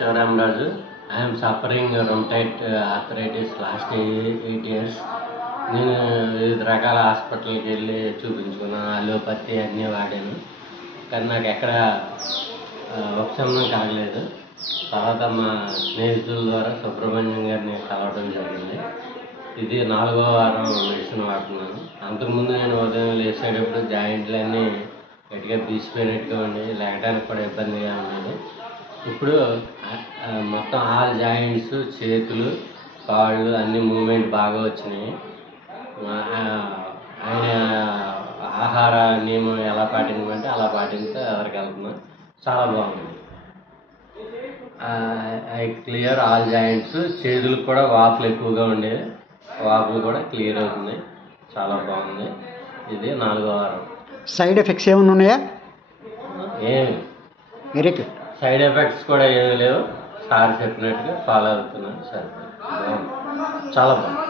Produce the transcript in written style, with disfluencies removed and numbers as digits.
Ramraju. I am suffering rheumatoid arthritis last 8 years. నేను వివిధ రకాల హాస్పిటల్కి వెళ్ళి చూపించుకున్నాను, అలోపతి అన్నీ వాడాను, కానీ నాకు ఎక్కడ ఉపశమనం కలగలేదు. తర్వాత మా స్నేహితుల ద్వారా సుబ్రహ్మణ్యం గారిని కలవడం జరిగింది. ఇది 4వ వారం మెడిసిన్ వాడుతున్నాను. అంతకుముందు నేను ఉదయం లేచేటప్పుడు జాయింట్లన్నీ గట్టిగా బీసిపోయినట్టుగా ఉండేవి, లేకడానికి కూడా ఇబ్బందిగా ఉండేది. ఇప్పుడు మొత్తం ఆల్ జాయింట్స్, చేతులు, కాళ్ళు అన్ని మూమెంట్ బాగా వచ్చినాయి. ఆయన ఆహార నియమం ఎలా పాటించమంటే అలా పాటించి ఎవరికి వెళ్తున్నా చాలా బాగుంది. I clear all joints. చేతులకు కూడా వాపులు ఎక్కువగా ఉండేవి, వాపులు కూడా క్లియర్ అవుతున్నాయి. చాలా బాగుంది. ఇది 4వ వారం. సైడ్ ఎఫెక్ట్స్ ఏమైనా ఉన్నాయా? ఏమి సైడ్ ఎఫెక్ట్స్ కూడా ఏమీ లేవు. సార్ చెప్పినట్టుగా ఫాలో అవుతున్నాను. సరే, బాగుంది, చాలా బాగుంది.